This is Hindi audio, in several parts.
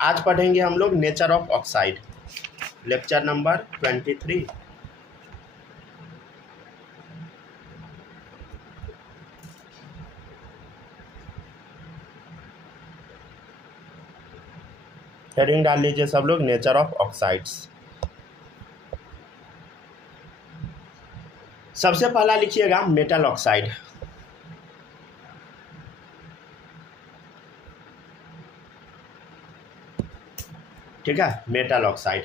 आज पढ़ेंगे हम लोग nature of oxide, lecture number 23। Heading डाल लीजिए सब लोग, नेचर ऑफ ऑक्साइड्स। सबसे पहला लिखिएगा मेटल ऑक्साइड। ठीक है, मेटल ऑक्साइड।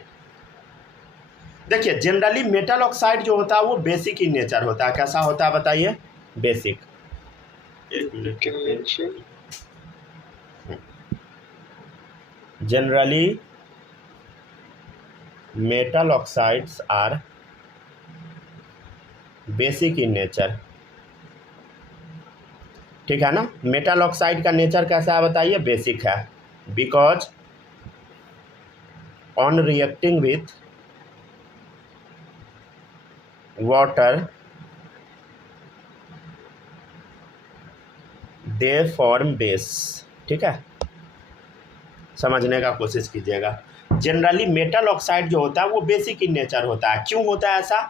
देखिए जनरली मेटल ऑक्साइड जो होता है वो बेसिक इन नेचर होता है। कैसा होता है बताइए? बेसिक। एक minute. Generally metal oxides are basic in nature. ठीक है ना। मेटल ऑक्साइड का नेचर कैसा है बताइए? बेसिक है। Because on reacting with water they form base. ठीक है, समझने का कोशिश कीजिएगा। जनरली मेटल ऑक्साइड जो होता है वो बेसिक इन नेचर होता है। क्यों होता है ऐसा?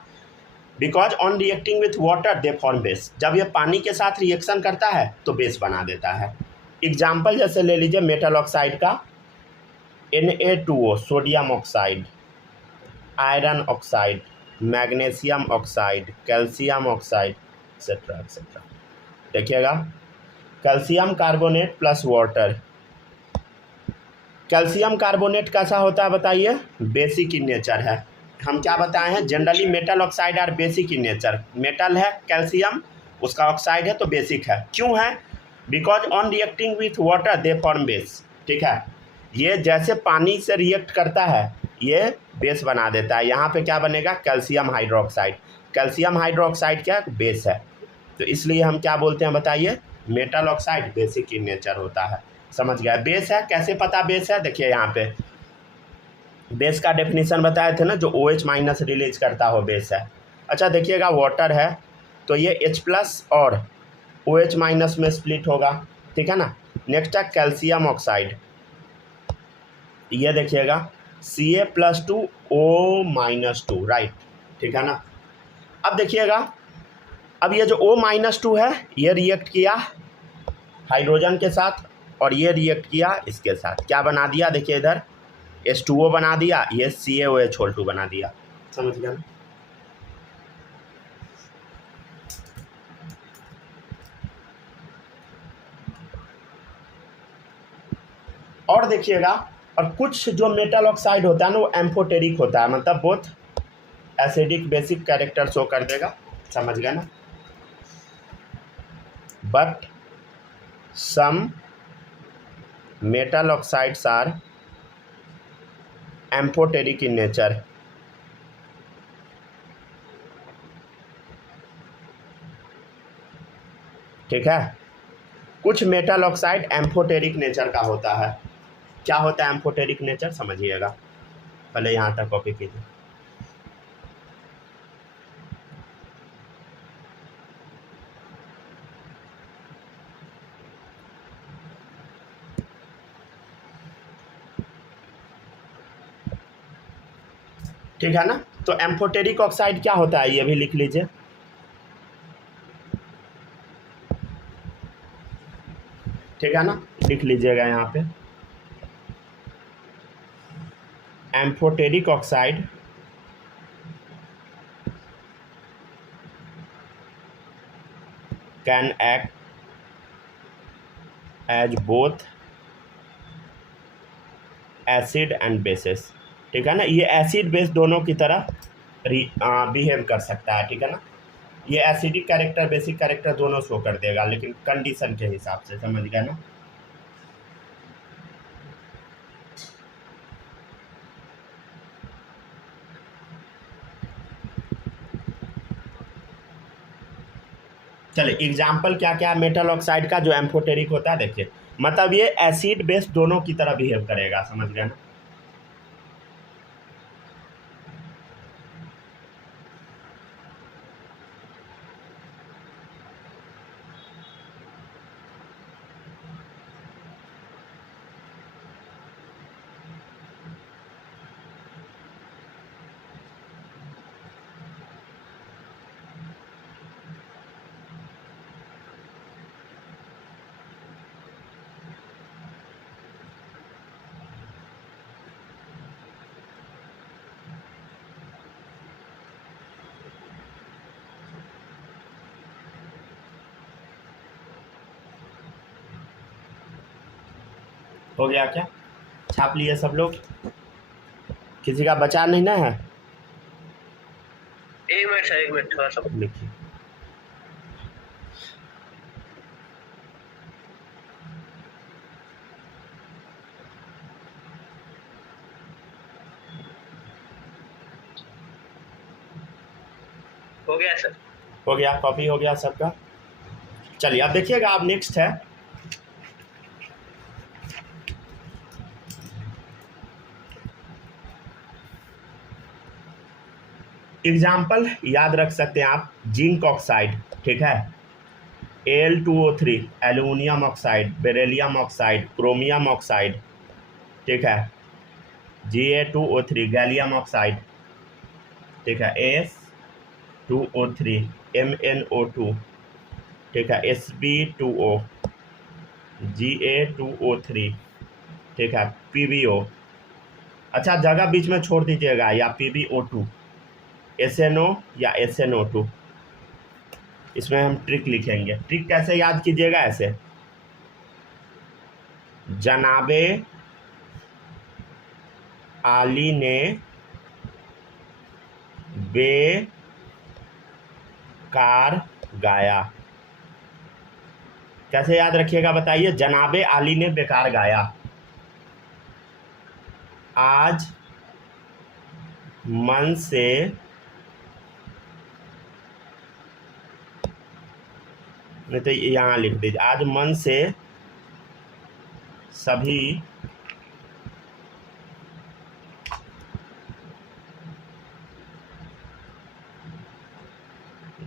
Because on reacting with water they form base. जब ये पानी के साथ रिएक्शन करता है तो बेस बना देता है। एग्जाम्पल जैसे ले लीजिए मेटल ऑक्साइड का, Na2O sodium oxide, iron oxide, magnesium oxide, calcium oxide, etcetera etcetera. देखिएगा, calcium carbonate plus water. Calcium carbonate कैसा होता है बताइए? बेसिक इन नेचर है। हम क्या बताए हैं? Generally metal oxide are basic in nature. Metal है कैल्शियम, उसका ऑक्साइड है तो बेसिक है। क्यों है? Because on reacting with water they form base. ठीक है, ये जैसे पानी से रिएक्ट करता है ये बेस बना देता है। यहाँ पे क्या बनेगा? Calcium hydroxide. कैल्शियम हाइड्रोक्साइड क्या है? बेस है। तो इसलिए हम क्या बोलते हैं बताइए? Metal oxide basic in nature होता है। समझ गया? बेस है। कैसे पता बेस है? देखिए यहाँ पे बेस का डेफिनेशन बताए थे ना, जो OH माइनस रिलीज करता हो बेस है। अच्छा देखिएगा, वाटर है तो ये H प्लस और OH माइनस में स्प्लिट होगा। ठीक है ना। नेक्स्ट है कैल्शियम ऑक्साइड, ये देखिएगा Ca+2O-2, राइट। ठीक है ना। अब देखिएगा, अब ये जो O-2 है ये रिएक्ट किया हाइड्रोजन के साथ और ये रिएक्ट किया इसके साथ। क्या बना दिया? देखिए इधर H2O बना दिया, ये CaOH2 बना दिया। समझ गया ना। और देखिएगा, और कुछ जो मेटल ऑक्साइड होता है ना वो एम्फोटेरिक होता है, मतलब both acidic basic character show कर देगा। समझ गया ना। But some metal oxides are amphoteric in nature. ठीक है, कुछ मेटल ऑक्साइड एम्फोटेरिक नेचर का होता है। क्या होता है एम्फोटेरिक नेचर? समझिएगा, पहले यहाँ तक कॉपी कीजिए। ठीक है ना। तो एम्फोटेरिक ऑक्साइड क्या होता है ये भी लिख लीजिए। ठीक है ना, लिख लीजिएगा यहाँ पे। Amphoteric oxide can act as both acid and bases. ठीक है ना, ये एसिड बेस दोनों की तरह बिहेव कर सकता है। ठीक है ना, ये एसिडिक कैरेक्टर बेसिक कैरेक्टर दोनों शो कर देगा, लेकिन कंडीशन के हिसाब से। समझ गया ना। चलिए एग्जाम्पल क्या क्या मेटल ऑक्साइड का जो एम्फोटेरिक होता है देखिए, मतलब ये एसिड बेस दोनों की तरह बिहेव करेगा। समझ गया ना। हो गया क्या? छाप लिए सब लोग? किसी का बचा नहीं ना है? एक मिनट सर, एक मिनट थोड़ा सा लिखिए। हो गया सर। हो गया, कॉपी हो गया सबका। चलिए अब देखिएगा, अब नेक्स्ट है एग्जाम्पल, याद रख सकते हैं आप, जिंक ऑक्साइड, ठीक है, Al2O3 aluminium oxide, beryllium oxide, chromium oxide, ठीक है, Ga2O3 गैलियम ऑक्साइड, ठीक है, S2O3 MnO2, ठीक है, Sb2O, Ga2O3, ठीक है, PbO, अच्छा जगह बीच में छोड़ दीजिएगा, या PbO2, SNO या SNO2, इसमें हम ट्रिक लिखेंगे। ट्रिक कैसे याद कीजिएगा? ऐसे, जनाबे आली ने बेकार गाया। कैसे याद रखिएगा बताइए? जनाबे आली ने बेकार गाया, आज मन से नहीं तो यहाँ लिख दीजिए, आज मन से सभी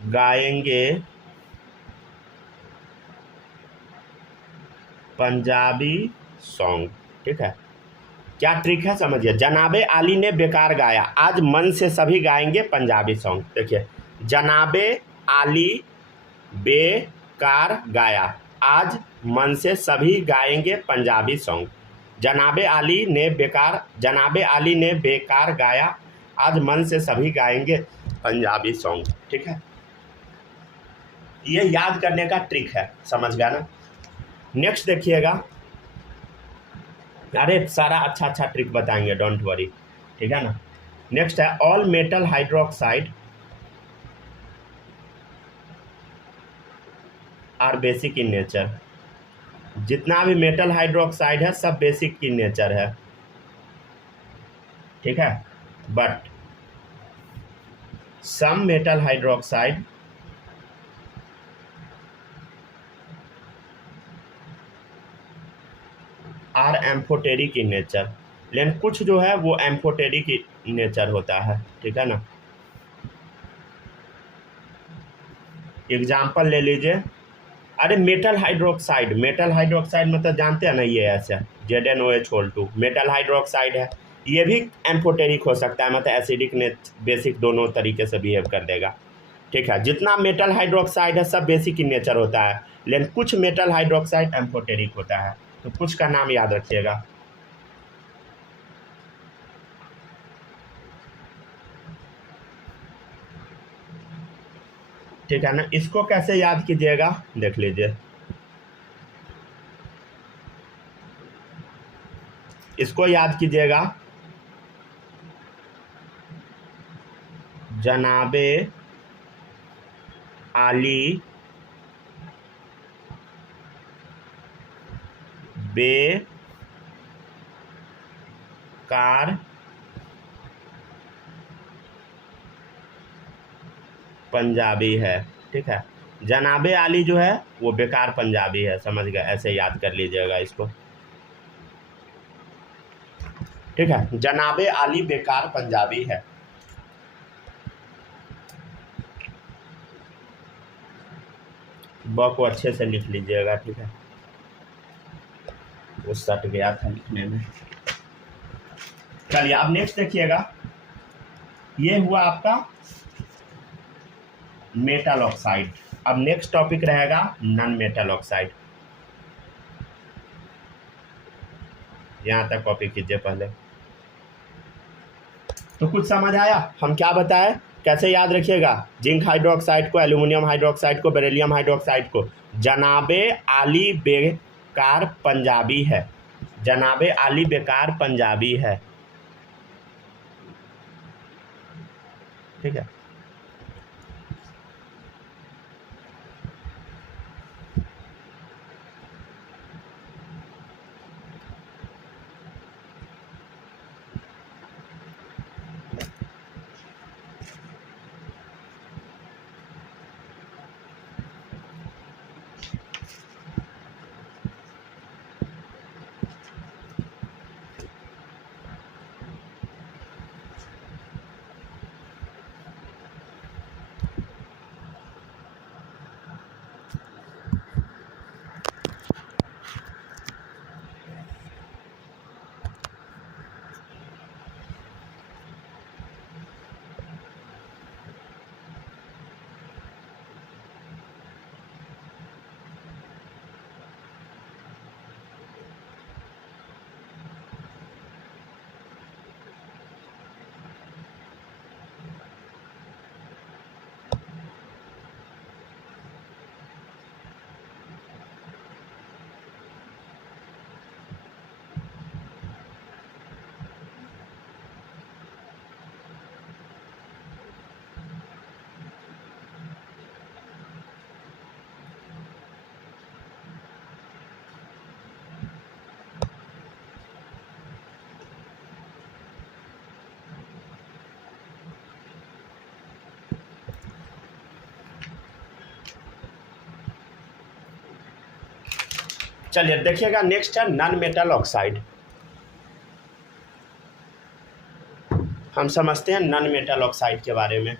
गाएंगे पंजाबी सॉन्ग, ठीक है। क्या ट्रिक है समझिए, जनाबे आली ने बेकार गाया, आज मन से सभी गाएंगे पंजाबी सॉन्ग। देखिए, जनाबे आली बेकार गाया, आज मन से सभी गाएंगे पंजाबी सॉन्ग। जनाबे आली ने बेकार गाया, आज मन से सभी गाएंगे पंजाबी सॉन्ग, ठीक है। ये याद करने का ट्रिक है, समझ गया ना? नेक्स्ट देखिएगा, अरे सारा अच्छा अच्छा ट्रिक बताएंगे, डोंट वरी, ठीक है ना। नेक्स्ट है all metal hydroxide are basic in nature. जितना भी मेटल हाइड्रोक्साइड है सब बेसिक इन नेचर है, ठीक है, but some metal hydroxide are amphoteric in nature. लेकिन कुछ जो है वो एम्फोटेरिक इन नेचर होता है, ठीक है ना। एग्जाम्पल ले लीजिए, अरे मेटल हाइड्रोक्साइड मतलब जानते हैं ना, ये ऐसा ZnOH2 मेटल हाइड्रोक्साइड है, ये भी एम्फोटेरिक हो सकता है, मतलब एसिडिक ने बेसिक दोनों तरीके से बिहेव कर देगा, ठीक है। जितना मेटल हाइड्रोक्साइड है सब बेसिक इन नेचर होता है, लेकिन कुछ मेटल हाइड्रोक्साइड एम्फोटेरिक होता है, तो कुछ का नाम याद रखिएगा। ठीक है ना, इसको कैसे याद कीजिएगा देख लीजिए, इसको याद कीजिएगा, जनाबे आली बेकार पंजाबी है, ठीक है। जनाबे आली जो है वो बेकार पंजाबी है, समझ गए? ऐसे याद कर लीजिएगा इसको, ठीक है। जनाबे आली बेकार पंजाबी है, ब को अच्छे से लिख लीजिएगा, ठीक है, वो सट गया था लिखने में। चलिए अब नेक्स्ट देखिएगा, ये हुआ आपका मेटल ऑक्साइड। अब नेक्स्ट टॉपिक रहेगा नॉन मेटल ऑक्साइड। यहां तक कॉपी कीजिए पहले। तो कुछ समझ आया हम क्या बताए? कैसे याद रखिएगा? जिंक हाइड्रोक्साइड को, एल्यूमिनियम हाइड्रोक्साइड को, बेरिलियम हाइड्रोक्साइड को जनाबे आली बेकार पंजाबी है, जनाबे आली बेकार पंजाबी है। ठीक है, चलिए देखिएगा, नेक्स्ट है नॉन मेटल ऑक्साइड। हम समझते हैं नॉन मेटल ऑक्साइड के बारे में।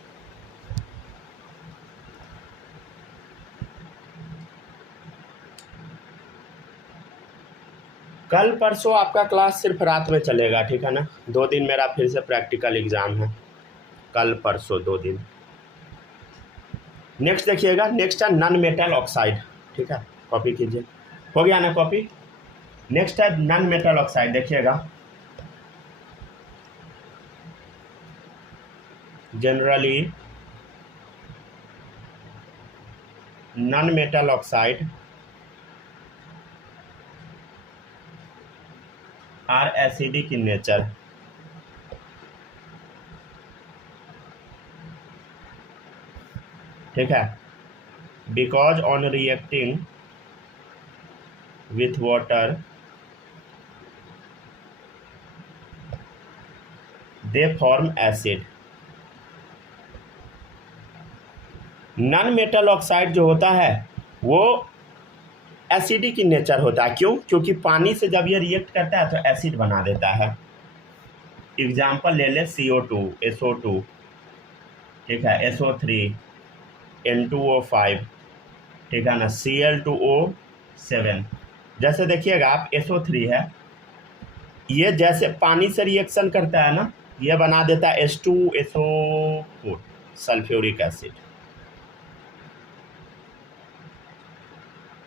कल परसों आपका क्लास सिर्फ रात में चलेगा, ठीक है ना। 2 दिन मेरा फिर से प्रैक्टिकल एग्ज़ाम है, कल परसों 2 दिन। नेक्स्ट देखिएगा, नेक्स्ट है नॉन मेटल ऑक्साइड। ठीक है, कॉपी कीजिए, हो गया ना कॉपी। नेक्स्ट है नॉन मेटल ऑक्साइड, देखिएगा। Generally non metal oxide are acidic in nature. ठीक है, because on reacting with water they form acid। Non metal oxide जो होता है वो एसिडिक इन नेचर होता है। क्यों? क्योंकि पानी से जब ये रिएक्ट करता है तो एसिड बना देता है। एग्जाम्पल ले ले CO2 SO2, ठीक है, SO3 N2O5, ठीक है ना, Cl2O7। जैसे देखिएगा आप, SO3 है, ये जैसे पानी से रिएक्शन करता है ना, ये बना देता है H2SO4 सल्फ्यूरिक एसिड।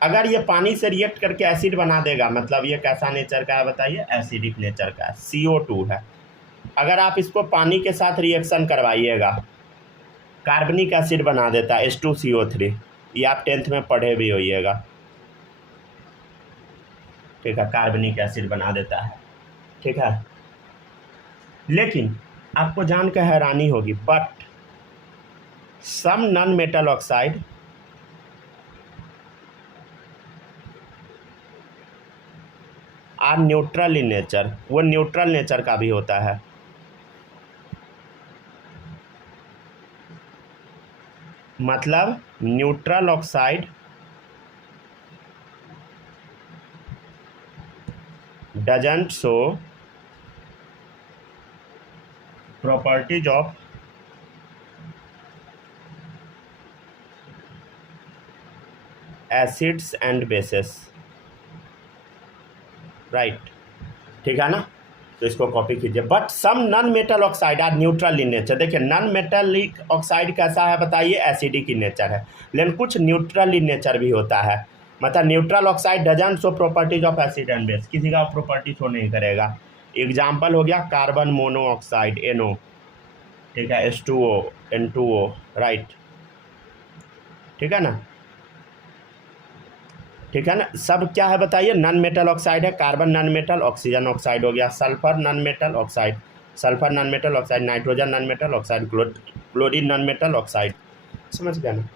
अगर ये पानी से रिएक्ट करके एसिड बना देगा, मतलब ये कैसा नेचर का है बताइए? एसिडिक नेचर का है। CO2 है, अगर आप इसको पानी के साथ रिएक्शन करवाइएगा, कार्बनिक एसिड बना देता है H2CO3। ये आप 10th में पढ़े भी होइएगा, ठीक है, कार्बनिक एसिड बना देता है। ठीक है, लेकिन आपको जानकर हैरानी होगी, but some non metal oxide are neutral in nature. वो न्यूट्रल नेचर का भी होता है। मतलब neutral oxide doesn't show properties of acids and bases, right. ठीक है ना, तो इसको कॉपी कीजिए। But some non metal oxide are neutral in nature. देखिए, नॉन मेटलिक ऑक्साइड कैसा है बताइए? एसिडिक इन नेचर है, लेकिन कुछ न्यूट्रल इन नेचर भी होता है। मतलब neutral oxide doesn't show properties of acid and base, किसी का प्रॉपर्टी शो नहीं करेगा। एग्जाम्पल हो गया कार्बन मोनोऑक्साइड NO, ठीक है, H2O N2O, राइट। ठीक है ना, ठीक है ना। सब क्या है बताइए, नॉन मेटल ऑक्साइड है। Carbon non metal, oxygen oxide हो गया, sulphur non metal oxide, sulphur non metal oxide, nitrogen non metal oxide, chlorine non metal oxide. समझ गया ना।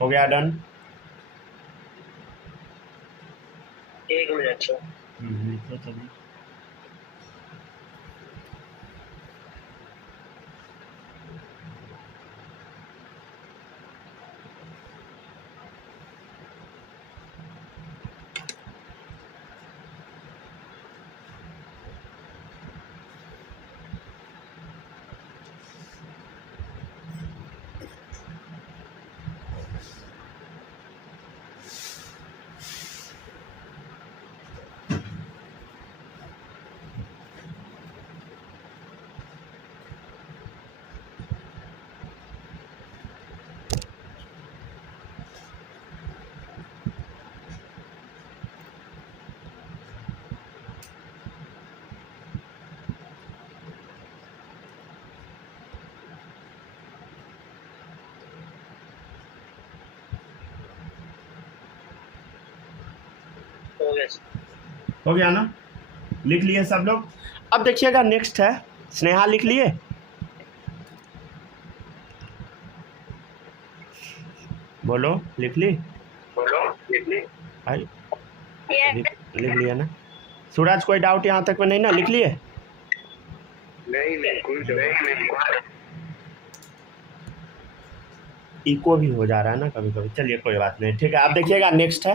हो गया डन। 1 minute sir. तो चलिए हो गया ना, लिख लिए सब लोग। अब देखिएगा नेक्स्ट है, स्नेहा लिख लिए? बोलो, लिख ली? भाई लिख लिया ना। सूरज कोई डाउट यहाँ तक में नहीं ना, लिख लिए? नहीं। इको भी हो जा रहा है ना कभी कभी, चलिए कोई बात नहीं, ठीक है। अब देखिएगा नेक्स्ट है,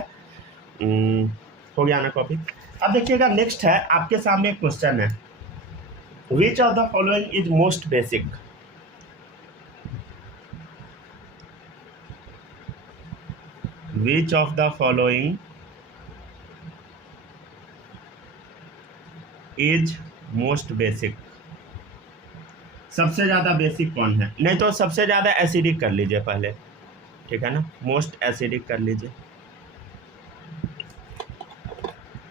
हो गया ना कॉपी। अब देखिएगा नेक्स्ट है, आपके सामने एक क्वेश्चन है, which of the following is most basic. Which of the following is most basic. सबसे ज़्यादा बेसिक कौन है? नहीं तो सबसे ज़्यादा एसिडिक कर लीजिए पहले, ठीक है ना, मोस्ट एसिडिक कर लीजिए,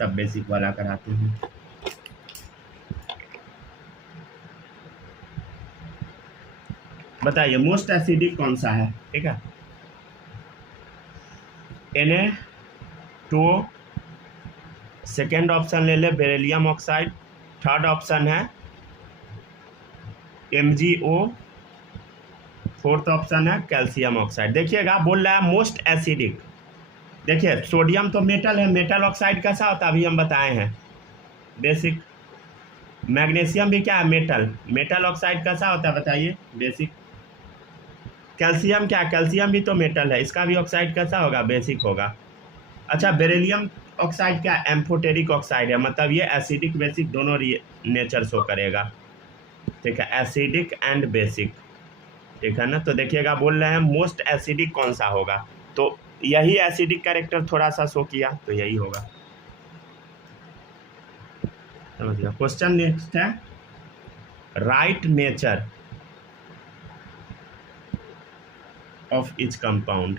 तब बेसिक वाला कराते हैं। बताइए मोस्ट एसिडिक कौन सा है, ठीक है। Na2, सेकेंड ऑप्शन ले ले बेरिलियम ऑक्साइड, थर्ड ऑप्शन है MgO, फोर्थ ऑप्शन है कैल्शियम ऑक्साइड। देखिएगा बोल रहा है मोस्ट एसिडिक। देखिए सोडियम तो मेटल है, मेटल ऑक्साइड कैसा होता है अभी हम बताए हैं, बेसिक। मैग्नीशियम भी क्या है, मेटल, मेटल ऑक्साइड कैसा होता है बताइए, बेसिक। कैल्शियम क्या, कैल्शियम भी तो मेटल है, इसका भी ऑक्साइड कैसा होगा, बेसिक होगा। अच्छा बेरिलियम ऑक्साइड क्या, एम्फोटेरिक ऑक्साइड है, मतलब ये एसिडिक बेसिक दोनों नेचर शो करेगा, ठीक है, एसिडिक एंड बेसिक, ठीक है ना। तो देखिएगा बोल रहे हैं मोस्ट एसिडिक कौन सा होगा, तो यही एसिडिक कैरेक्टर थोड़ा सा शो किया, तो यही होगा, समझ गया। क्वेश्चन नेक्स्ट है, right nature of each compound.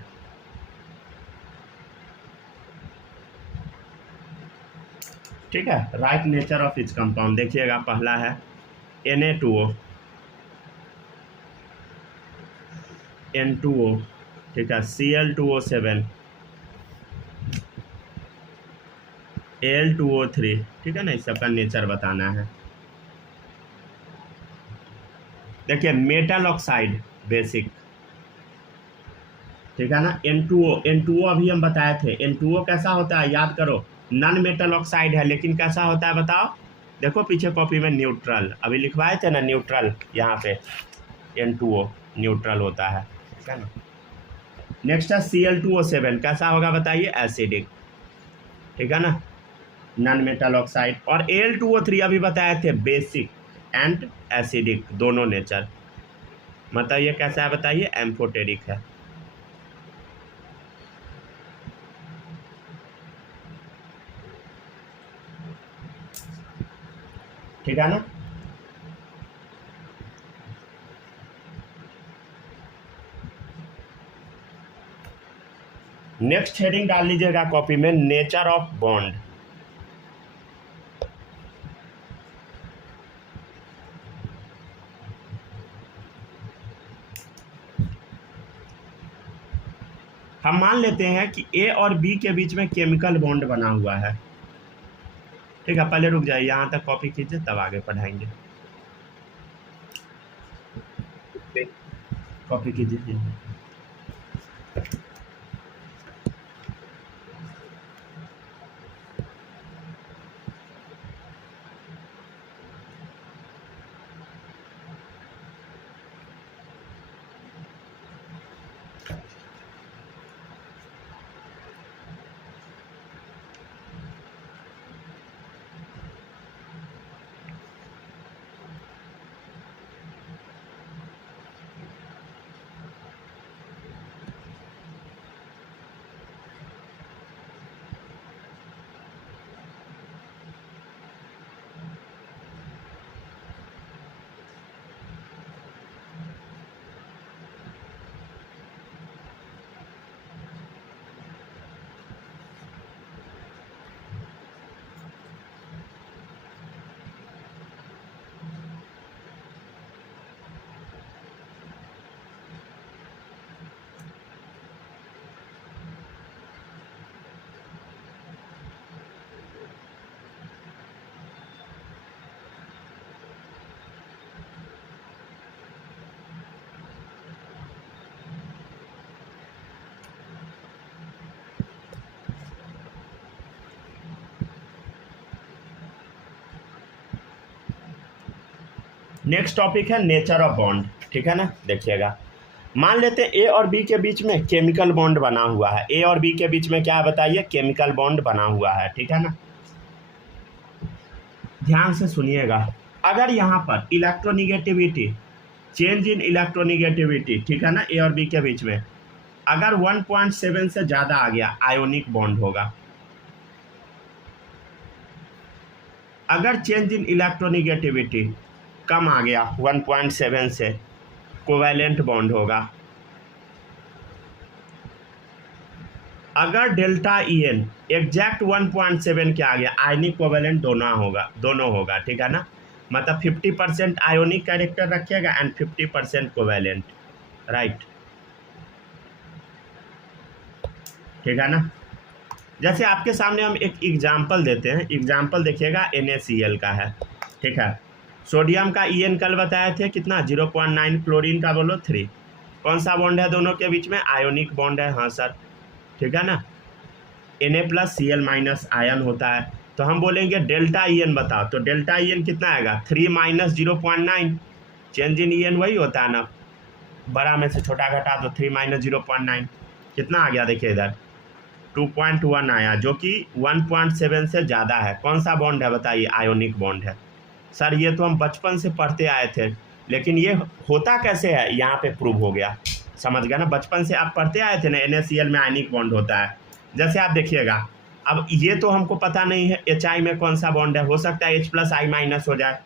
ठीक है, right nature of each compound. देखिएगा पहला है Na2O, N2O, ठीक है, Cl2O7, Al2O3, ठीक है ना, इस सबका नेचर बताना है। देखिए मेटल ऑक्साइड बेसिक, ठीक है ना। N2O अभी हम बताए थे, N2O कैसा होता है याद करो, नॉन मेटल ऑक्साइड है, लेकिन कैसा होता है बताओ, देखो पीछे कॉपी में न्यूट्रल अभी लिखवाए थे ना, न्यूट्रल, यहाँ पे N2O न्यूट्रल होता है, ठीक है ना। नेक्स्ट है Cl2O7, कैसा होगा बताइए, एसिडिक, ठीक है ना, नॉन मेटल ऑक्साइड। और Al2O3 अभी बताए थे, बेसिक एंड एसिडिक दोनों नेचर, मतलब ये कैसा है बताइए, एम्फोटेरिक है। ठीक है ना। नेक्स्ट हेडिंग डाल लीजिएगा कॉपी में, नेचर ऑफ बॉन्ड। हम मान लेते हैं कि ए और बी के बीच में केमिकल बॉन्ड बना हुआ है। ठीक है, पहले रुक जाइए, यहाँ तक कॉपी कीजिए तब आगे पढ़ाएंगे। कॉपी कीजिए। नेक्स्ट टॉपिक है नेचर ऑफ बॉन्ड। ठीक है ना, देखिएगा, मान लेते हैं ए और बी के बीच में केमिकल बॉन्ड बना हुआ है। ए और बी के बीच में क्या है बताइए, केमिकल बॉन्ड बना हुआ है। ठीक है ना, ध्यान से सुनिएगा। अगर यहाँ पर इलेक्ट्रोनिगेटिविटी, चेंज इन इलेक्ट्रोनिगेटिविटी, ठीक है ना, ए और बी के बीच में अगर 1.7 से ज़्यादा आ गया, आयोनिक बॉन्ड होगा। अगर चेंज इन इलेक्ट्रोनिगेटिविटी कम आ गया 1.7 से, कोवैलेंट बॉन्ड होगा। अगर डेल्टा ई एन एग्जैक्ट 1.7 के आ गया, आयनिक कोवैलेंट दोनों होगा। ठीक है ना, मतलब 50% आयोनिक कैरेक्टर रखेगा एंड 50% कोवैलेंट, राइट। ठीक है ना, जैसे आपके सामने हम एक एग्जाम्पल देते हैं। एग्जाम्पल देखिएगा, NaCl का है। ठीक है, सोडियम का EN कल बताए थे कितना, 0.9, क्लोरीन का बोलो 3। कौन सा बॉन्ड है दोनों के बीच में, आयोनिक बॉन्ड है। हाँ सर, ठीक है ना, Na+Cl- आयन होता है। तो हम बोलेंगे डेल्टा EN बताओ, तो डेल्टा EN कितना आएगा, 3 - 0.9। चेंज इन EN वही होता है ना, बड़ा में से छोटा घटा दो, 3 - 0.9 कितना आ गया, देखिए इधर 2.1 आया, जो कि 1.7 से ज़्यादा है। कौन सा बॉन्ड है बताइए, आयोनिक बॉन्ड है। सर ये तो हम बचपन से पढ़ते आए थे, लेकिन ये होता कैसे है, यहाँ पे प्रूव हो गया। समझ गया ना, बचपन से आप पढ़ते आए थे ना, NaCl में आयनिक बॉन्ड होता है। जैसे आप देखिएगा, अब ये तो हमको पता नहीं है HI में कौन सा बॉन्ड है, हो सकता है H+I- हो जाए,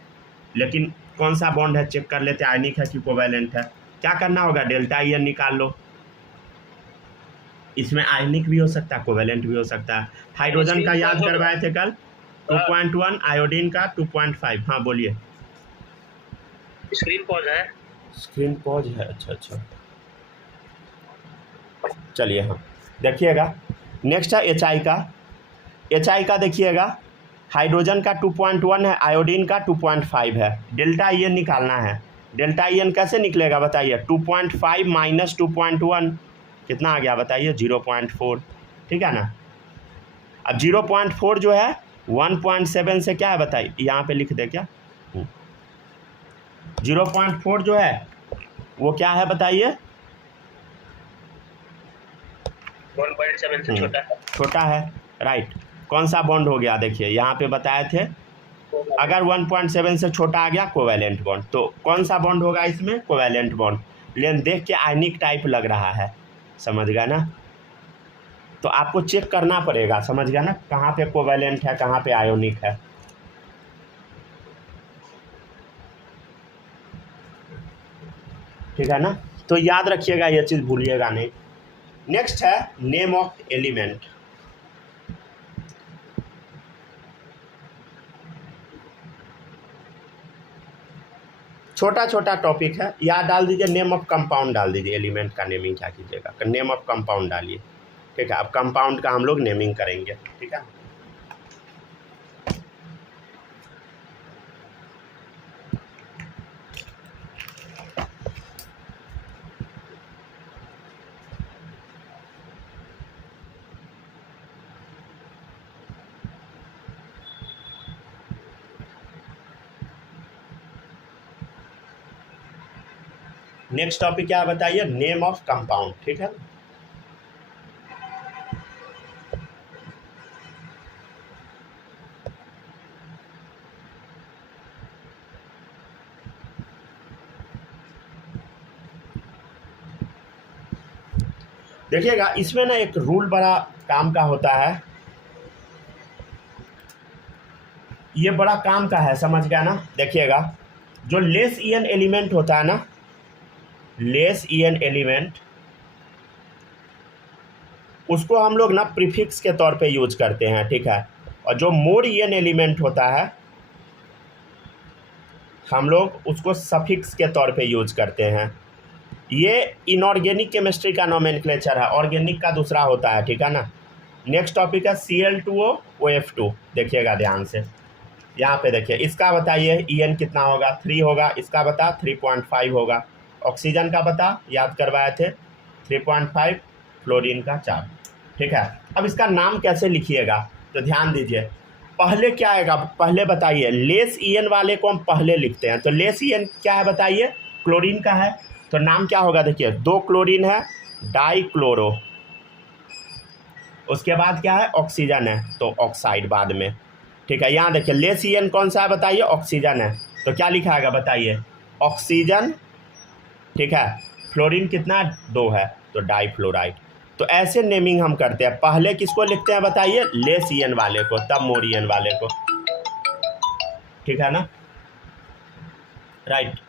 लेकिन कौन सा बॉन्ड है चेक कर लेते, आयनिक है कि कोवैलेंट है। क्या करना होगा, डेल्टा EN निकाल लो। इसमें आयनिक भी हो सकता है, कोवैलेंट भी हो सकता है। हाइड्रोजन का याद करवाए थे कल, 2.1, आयोडीन का 2.5। हाँ बोलिए। स्क्रीन पॉज है। स्क्रीन पॉज है, अच्छा, चलिए। हाँ देखिएगा, नेक्स्ट है HI का। HI का देखिएगा, हाइड्रोजन का 2.1 है, आयोडीन का 2.5 है। डेल्टा EN निकालना है। डेल्टा EN कैसे निकलेगा बताइए, 2.5 - 2.1 कितना आ गया बताइए, 0.4। ठीक है ना, अब 0.4 जो है 1.7 से क्या है बताइए, यहाँ पे लिख दे क्या, 0.4 जो है वो क्या है बताइए, 1.7 से छोटा है। छोटा है, राइट। कौन सा बॉन्ड हो गया, देखिए यहाँ पे बताए थे, अगर 1.7 से छोटा आ गया कोवैलेंट बॉन्ड। तो कौन सा बॉन्ड होगा इसमें, कोवैलेंट बॉन्ड। लेकिन देख के आयनिक टाइप लग रहा है, समझ गया ना। तो आपको चेक करना पड़ेगा, समझ गया ना, कहाँ पे कोवैलेंट है, कहाँ पे आयोनिक है। ठीक है ना। तो याद रखिएगा, ये चीज़ भूलिएगा नहीं। नेक्स्ट है नेम ऑफ एलिमेंट। छोटा छोटा टॉपिक है, याद डाल दीजिए। नेम ऑफ कंपाउंड डाल दीजिए, एलिमेंट का नेमिंग क्या कीजिएगा, नेम ऑफ कंपाउंड डालिए, ठीक है। अब कंपाउंड का हम लोग नेमिंग करेंगे, ठीक है। नेक्स्ट टॉपिक क्या बताइए, नेम ऑफ कंपाउंड, ठीक है। देखिएगा, इसमें ना एक रूल बड़ा काम का होता है, ये बड़ा काम का है, समझ गया ना। देखिएगा, जो लेस ईएन एलिमेंट होता है ना, लेस ईएन एलिमेंट, उसको हम लोग ना प्रीफिक्स के तौर पे यूज करते हैं, ठीक है। और जो मोर ईएन एलिमेंट होता है, हम लोग उसको सफिक्स के तौर पे यूज करते हैं। ये इनऑर्गेनिक केमिस्ट्री का नोमेनक्लेचर है, ऑर्गेनिक का दूसरा होता है, ठीक है ना। नेक्स्ट टॉपिक है Cl2O OF2। देखिएगा ध्यान से, यहाँ पे देखिए, इसका बताइए En कितना होगा, 3 होगा, इसका बता 3.5 होगा। ऑक्सीजन का बता, याद करवाए थे 3.5, फ्लोरीन का 4, ठीक है। अब इसका नाम कैसे लिखिएगा, तो ध्यान दीजिए। पहले क्या आएगा, पहले बताइए, लेस En वाले को हम पहले लिखते हैं, तो लेस En क्या है बताइए, क्लोरीन का है, तो नाम क्या होगा, देखिए 2 क्लोरीन है, डाइक्लोरो, उसके बाद क्या है, ऑक्सीजन है, तो ऑक्साइड बाद में, ठीक है। यहाँ देखिए, लेस En कौन सा है बताइए, ऑक्सीजन है, तो क्या लिखा आएगा बताइए, ऑक्सीजन, ठीक है। फ्लोरीन कितना, 2 है, तो डाइफ्लोराइड। तो ऐसे नेमिंग हम करते हैं, पहले किसको लिखते हैं बताइए, लेस En वाले को, तब मोर En वाले को, ठीक है ना, राइट।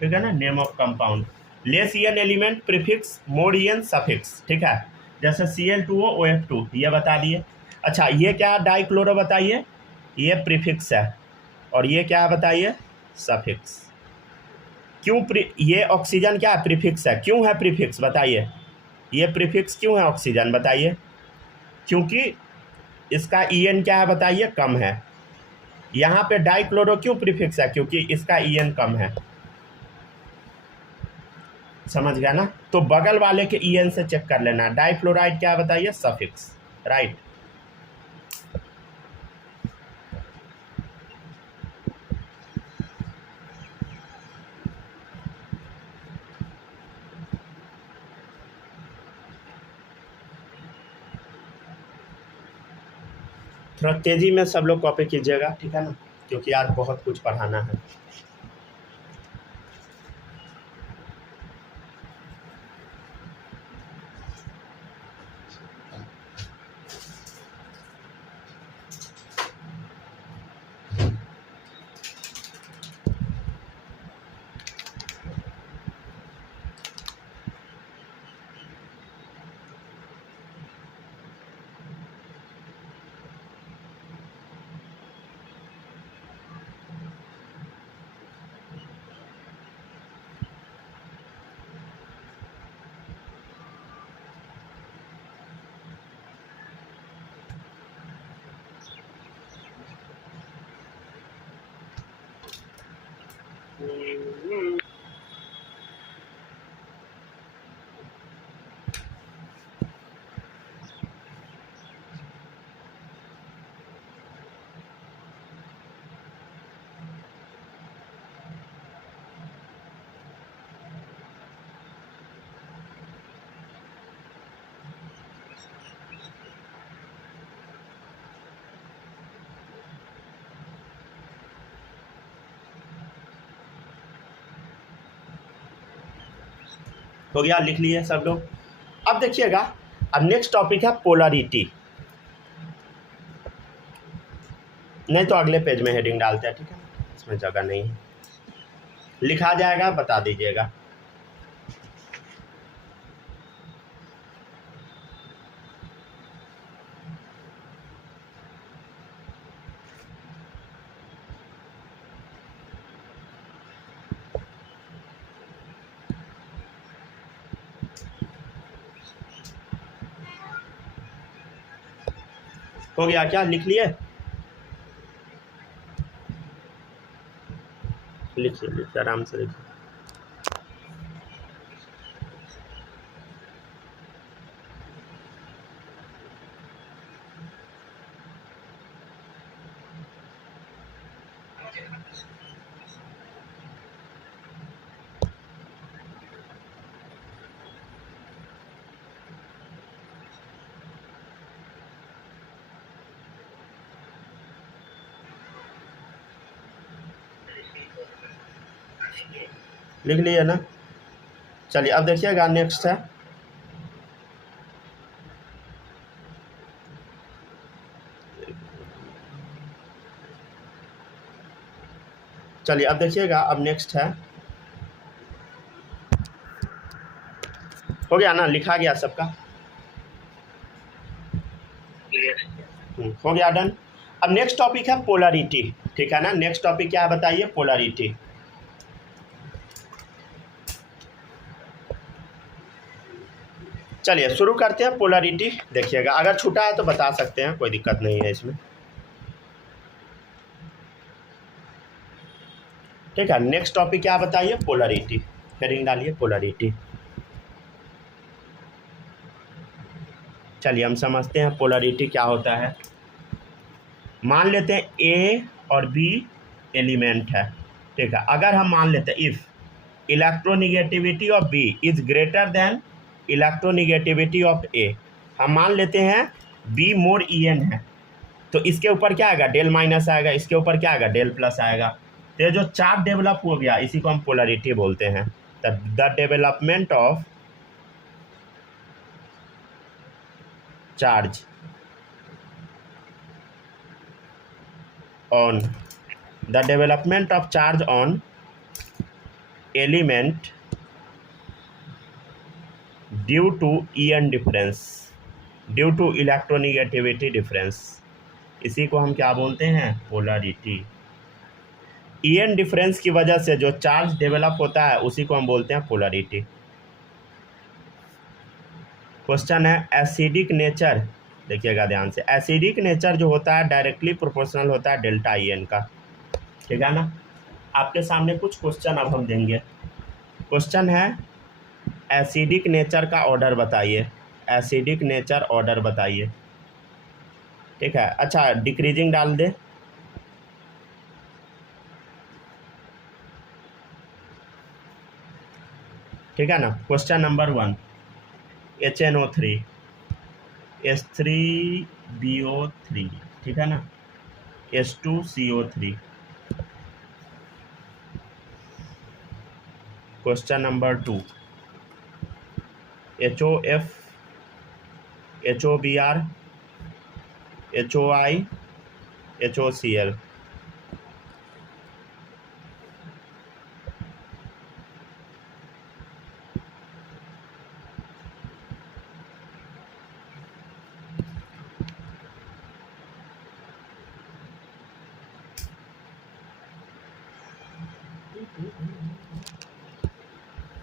ठीक है ना, name of compound, less En element prefix, more En suffix, ठीक है। जैसे Cl2O OF2 ये बता दिए। अच्छा, ये क्या है, डाइक्लोरो बताइए, ये प्रीफिक्स है, और ये क्या है बताइए, सफिक्स। क्यों ये ऑक्सीजन क्या है, प्रीफिक्स है, क्यों है प्रीफिक्स बताइए, ये प्रीफिक्स क्यों है ऑक्सीजन बताइए, क्योंकि इसका En क्या है बताइए, कम है। यहाँ पे डाइक्लोरो क्यों प्रीफिक्स है, क्योंकि इसका En कम है, समझ गया ना। तो बगल वाले के En से चेक कर लेना। डाइफ्लोराइड क्या बताइए, सफिक्स, राइट। थोड़ा तेजी में सब लोग कॉपी कीजिएगा, ठीक है ना, क्योंकि आज बहुत कुछ पढ़ाना है। हो गया, लिख लिए सब लोग। अब देखिएगा, अब नेक्स्ट टॉपिक है पोलरिटी। नहीं तो अगले पेज में हेडिंग डालते हैं, ठीक है, इसमें जगह नहीं है, लिखा जाएगा, बता दीजिएगा। हो गया क्या, लिख लिए? लिखिए लिखिए, आराम से लिखिए। लिख लिए ना? चलिए अब देखिएगा, नेक्स्ट है चलिए अब देखिएगा, अब नेक्स्ट है, हो गया ना, लिखा गया सबका? हो गया, डन। अब नेक्स्ट टॉपिक है पोलरिटी, ठीक है ना? नेक्स्ट टॉपिक क्या है बताइए? पोलरिटी। चलिए शुरू करते हैं पोलरिटी। देखिएगा, अगर छूटा है तो बता सकते हैं, कोई दिक्कत नहीं है इसमें, ठीक है। नेक्स्ट टॉपिक क्या बताइए? पोलरिटी। हेडिंग डालिए पोलरिटी। चलिए हम समझते हैं पोलरिटी क्या होता है। मान लेते हैं ए और बी एलिमेंट है, ठीक है। अगर हम मान लेते हैं if electronegativity of B is greater than electronegativity of A, हम मान लेते हैं बी मोर ई एन है, तो इसके ऊपर क्या आएगा? डेल माइनस आएगा, इसके ऊपर क्या आएगा? डेल प्लस आएगा। तो ये जो चार्ज डेवलप हो गया, इसी को हम पोलरिटी बोलते हैं। The development of charge on the development of charge on element due to En difference, due to electronegativity difference, इसी को हम क्या बोलते हैं? पोलरिटी। En डिफरेंस की वजह से जो चार्ज डेवलप होता है उसी को हम बोलते हैं पोलरिटी। क्वेश्चन है एसिडिक नेचर, देखिएगा ध्यान से। एसिडिक नेचर जो होता है डायरेक्टली प्रोपोर्शनल होता है डेल्टा ई एन का, ठीक है ना? आपके सामने कुछ क्वेश्चन अब हम देंगे। क्वेश्चन है एसिडिक नेचर का ऑर्डर बताइए, एसिडिक नेचर ऑर्डर बताइए, ठीक है। अच्छा, डिक्रीजिंग डाल दे, ठीक है ना? क्वेश्चन नंबर 1, HNO3 H3BO3, ठीक है ना? H2CO3। Question number 2, HOF HOBr HOI HOCl।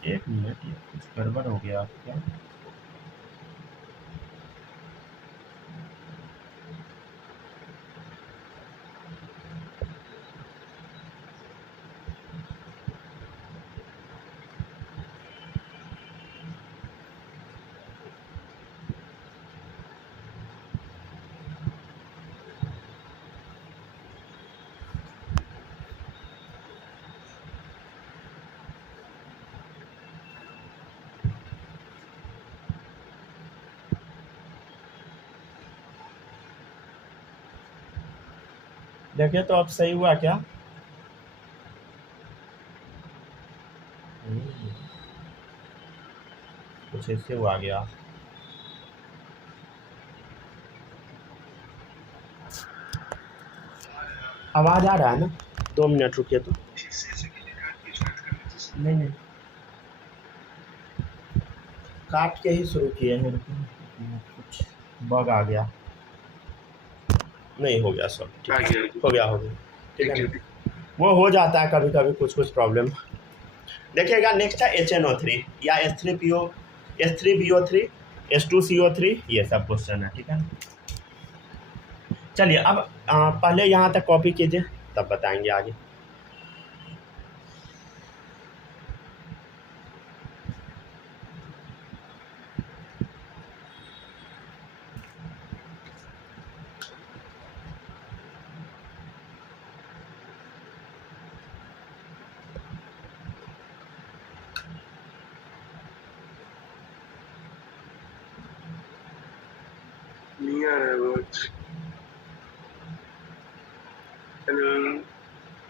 एक मिनट, ये कुछ गड़बड़ हो गया आपका। देखिए तो अब सही हुआ क्या? कुछ इससे वो आ गया। आवाज़ आ रहा है ना? 2 मिनट रुकिए तो। नहीं काट के ही शुरू किए हैं, कुछ बग आ गया। नहीं हो गया सब, हो गया ठीक है। वो हो जाता है कभी कभी कुछ प्रॉब्लम। देखिएगा नेक्स्ट है HNO3 या H3BO3 H2CO3, ये सब क्वेश्चन है, ठीक है। चलिए अब पहले यहाँ तक कॉपी कीजिए तब बताएंगे आगे।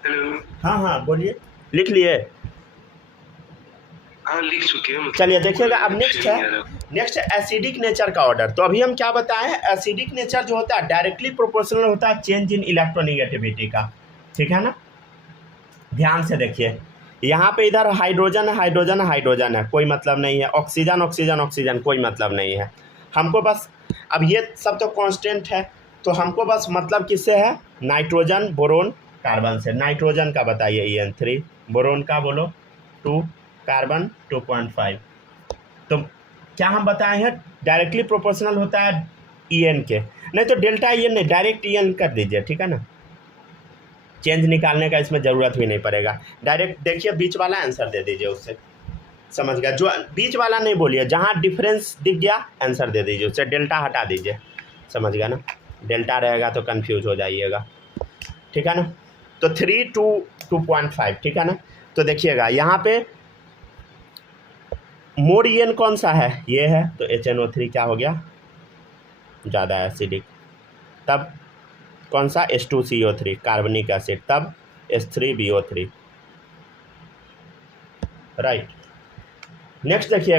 हेलो। हाँ बोलिए, लिख लिए? हाँ लिख चुके हैं। चलिए देखिएगा अब नेक्स्ट एसिडिक नेचर का ऑर्डर। तो अभी हम क्या बताएं, एसिडिक नेचर जो होता है डायरेक्टली प्रोपोर्शनल होता है चेंज इन इलेक्ट्रोनिगेटिविटी का, ठीक है ना। ध्यान से देखिए, यहाँ पे इधर हाइड्रोजन है, कोई मतलब नहीं है। ऑक्सीजन कोई मतलब नहीं है हमको। बस अब ये सब तो कांस्टेंट है, तो हमको बस मतलब किससे है, नाइट्रोजन बोरोन कार्बन से। नाइट्रोजन का बताइए EN3, बोरोन का बोलो 2, कार्बन 2.5। तो क्या हम बताए हैं डायरेक्टली प्रोपोर्शनल होता है EN के, नहीं तो डेल्टा EN नहीं, डायरेक्ट EN कर दीजिए, ठीक है ना। चेंज निकालने का इसमें ज़रूरत भी नहीं पड़ेगा, डायरेक्ट देखिए बीच वाला आंसर दे दीजिए उससे, समझ गया। जो बीच वाला नहीं बोलिए, जहाँ डिफरेंस दिख गया आंसर दे दीजिए, उससे डेल्टा हटा दीजिए, समझ गया ना। डेल्टा रहेगा तो कंफ्यूज हो जाइएगा, ठीक है ना। तो 3 to 2.5, ठीक है ना। तो देखिएगा यहाँ पे मोर EN कौन सा है, ये है, तो HNO3 क्या हो गया, ज़्यादा एसिडिक। तब कौन सा, H2CO3 कार्बनिक एसिड, तब H3BO3, राइट। नेक्स्ट देखिए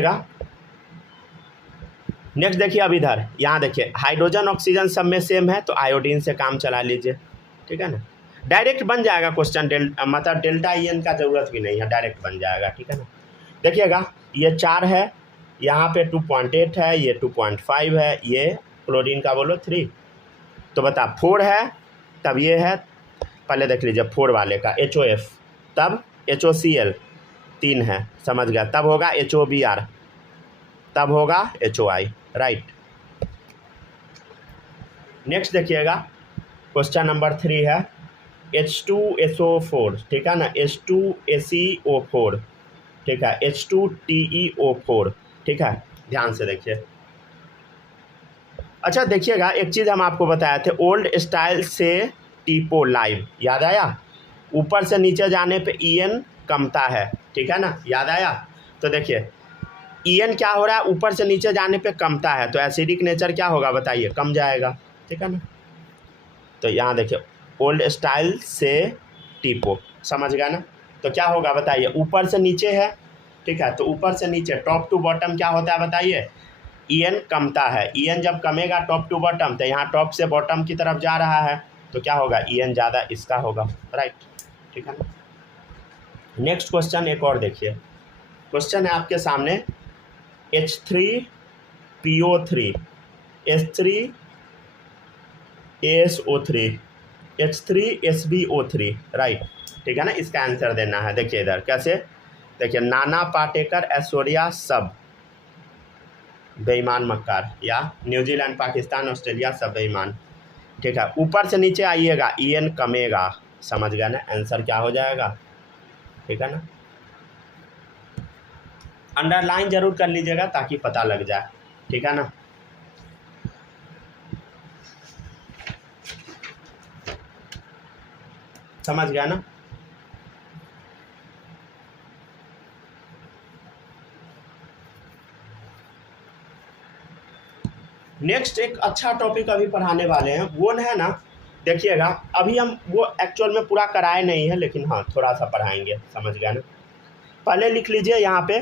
अब इधर यहाँ देखिए हाइड्रोजन ऑक्सीजन सब में सेम है, तो आयोडीन से काम चला लीजिए, ठीक है ना। डायरेक्ट बन जाएगा क्वेश्चन, मतलब डेल्टा EN का ज़रूरत भी नहीं है, डायरेक्ट बन जाएगा, ठीक है ना। देखिएगा ये 4 है, यहाँ पे 2.8 है, ये 2.5 है, ये क्लोरीन का बोलो 3, तो बता 4 है, तब ये है, पहले देख लीजिए 4 वाले का HOF, तब HOCl 3 है, समझ गया, तब होगा HOBr, तब होगा HOI, राइट। नेक्स्ट देखिएगा क्वेश्चन नंबर 3 है H2SO4, ठीक है ना, H2ACO4, ठीक है, H2TeO4, ठीक है। ध्यान से देखिए। अच्छा देखिएगा एक चीज़ हम आपको बताए थे, ओल्ड स्टाइल से टीपो लाइव, याद आया, ऊपर से नीचे जाने पे EN कमता है, ठीक है ना, याद आया। तो देखिए EN क्या हो रहा है, ऊपर से नीचे जाने पे कमता है, तो एसिडिक नेचर क्या होगा बताइए, कम जाएगा, ठीक है ना। तो यहाँ देखिए ओल्ड स्टाइल से टीपो, समझ गया ना। तो क्या होगा बताइए, ऊपर से नीचे है, ठीक है, तो ऊपर से नीचे टॉप टू बॉटम क्या होता है बताइए, EN कमता है। EN जब कमेगा टॉप टू बॉटम, तो यहाँ टॉप से बॉटम की तरफ जा रहा है, तो क्या होगा, EN ज़्यादा इसका होगा, राइट, ठीक है ना। नेक्स्ट क्वेश्चन एक और देखिए, क्वेश्चन है आपके सामने H3PO3 H3ASO3 H3SbO3, राइट, ठीक है ना। इसका आंसर देना है, देखिए इधर कैसे, देखिए नाना पाटेकर, ऐश्वर्या सब बेईमान मक्कार, या न्यूजीलैंड पाकिस्तान ऑस्ट्रेलिया सब बेईमान, ठीक है। ऊपर से नीचे आइएगा EN कमेगा, समझ गया ना, आंसर क्या हो जाएगा, ठीक है ना। अंडरलाइन जरूर कर लीजिएगा ताकि पता लग जाए, ठीक है ना। समझ गया ना। नेक्स्ट एक अच्छा टॉपिक अभी पढ़ाने वाले हैं, वो है ना, देखिएगा अभी हम वो एक्चुअल में पूरा कराए नहीं है, लेकिन हाँ थोड़ा सा पढ़ाएंगे, समझ गया ना। पहले लिख लीजिए यहाँ पे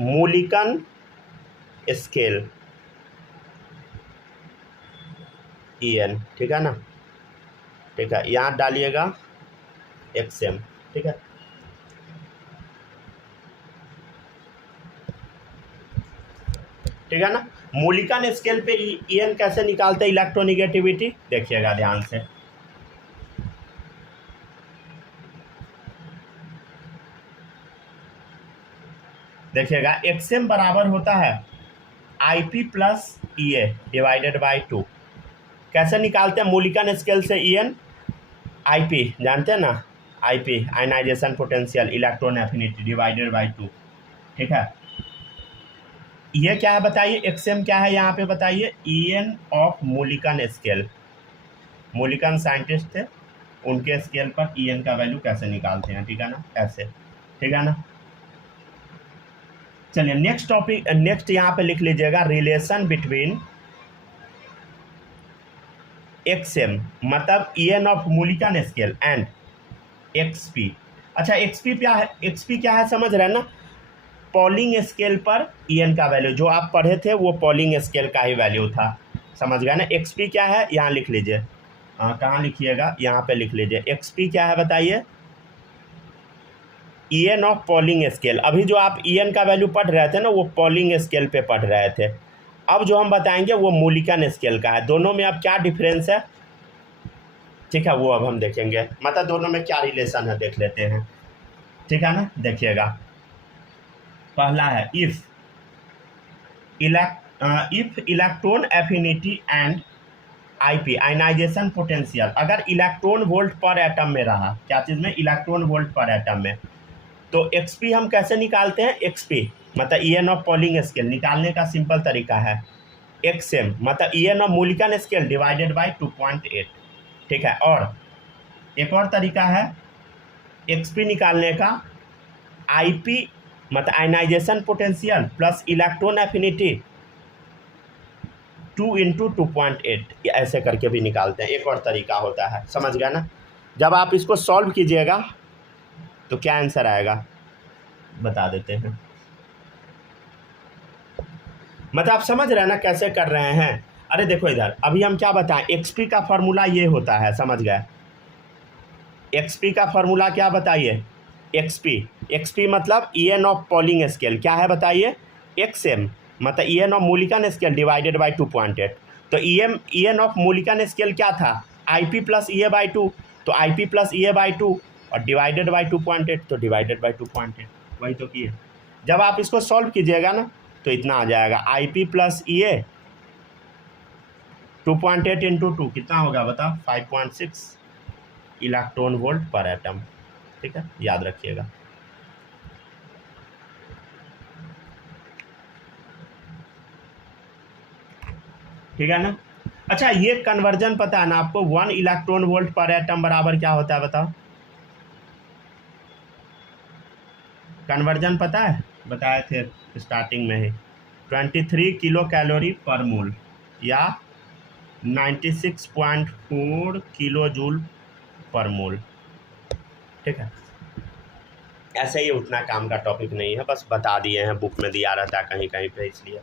मूलिकन स्केल EN, ठीक है ना, ठीक है, यहाँ डालिएगा XM, ठीक है। ठीक है ना, मूलिकन स्केल पे EN कैसे निकालते हैं इलेक्ट्रोनिगेटिविटी, देखिएगा ध्यान से। देखिएगा XM बराबर होता है IP plus EA divided by 2। कैसे निकालते हैं मूलिकन स्केल से EN, IP जानते हैं ना, IP ionisation potential electron affinity divided by 2, ठीक है। ये क्या है बताइए, XM क्या है यहाँ पे बताइए, EN of Mulliken scale. Mulliken scientist थे, उनके स्केल पर EN का वैल्यू कैसे निकालते हैं, ठीक है ना, ऐसे, ठीक है ना। चलिए नेक्स्ट टॉपिक, नेक्स्ट यहाँ पे लिख लीजिएगा रिलेशन बिटवीन XM मतलब EN of Mulliken scale and XP। अच्छा XP क्या है, XP क्या है समझ रहे हैं ना, पॉलिंग स्केल पर EN का वैल्यू, जो आप पढ़े थे वो पॉलिंग स्केल का ही वैल्यू था, समझ गए ना। XP क्या है यहाँ लिख लीजिए, कहाँ लिखिएगा, यहाँ पे लिख लीजिए। XP क्या है बताइए, EN ऑफ पॉलिंग स्केल। अभी जो आप EN का वैल्यू पढ़ रहे थे ना वो पॉलिंग स्केल पे पढ़ रहे थे, अब जो हम बताएंगे वो मूलिकन स्केल का है। दोनों में अब क्या डिफरेंस है, ठीक है, वो अब हम देखेंगे, मतलब दोनों में क्या रिलेशन है देख लेते हैं, ठीक है ना। देखिएगा पहला है if electron affinity and IP ionisation potential, अगर इलेक्ट्रॉन वोल्ट पर एटम में रहा, क्या चीज़ में, इलेक्ट्रॉन वोल्ट पर एटम में, तो XP हम कैसे निकालते हैं, XP मतलब EN ऑफ पॉलिंग स्केल निकालने का सिंपल तरीका है XM मतलब EN of Mulliken scale divided by 2.8, ठीक है। और एक और तरीका है XP निकालने का, IP मतलब ionisation potential plus electron affinity 2 into 2.8, ऐसे करके भी निकालते हैं, एक और तरीका होता है, समझ गया ना। जब आप इसको सॉल्व कीजिएगा तो क्या आंसर आएगा बता देते हैं, मतलब आप समझ रहे हैं ना कैसे कर रहे हैं। अरे देखो इधर, अभी हम क्या बताएं, XP का फॉर्मूला ये होता है, समझ गए। XP का फॉर्मूला क्या बताइए, XP मतलब EN ऑफ पॉलिंग स्केल, क्या है बताइए, XM मतलब EN of Mulliken scale divided by 2.8। तो EN ऑफ मूलिकन स्केल क्या था, IP प्लस EA बाई 2, तो IP प्लस EA बाई 2 और डिवाइडेड बाई 2.8, तो डिवाइडेड बाई 2.8, वही तो किए। जब आप इसको सॉल्व कीजिएगा ना तो इतना आ जाएगा, IP प्लस EA 2.8 इंटू 2 कितना होगा बता, 5.6 इलेक्ट्रॉन वोल्ट पर एटम, ठीक है, याद रखिएगा। ठीक है ना। अच्छा ये कन्वर्जन पता है ना आपको, 1 इलेक्ट्रॉन वोल्ट पर एटम बराबर क्या होता है बताओ, कन्वर्जन पता है, बताए थे स्टार्टिंग में ही, 23 किलो कैलोरी पर मोल या 96.4 किलो जूल पर मोल, ठीक है। ऐसे ही उतना काम का टॉपिक नहीं है, बस बता दिए हैं, बुक में दिया रहता है कहीं कहीं पे, इसलिए।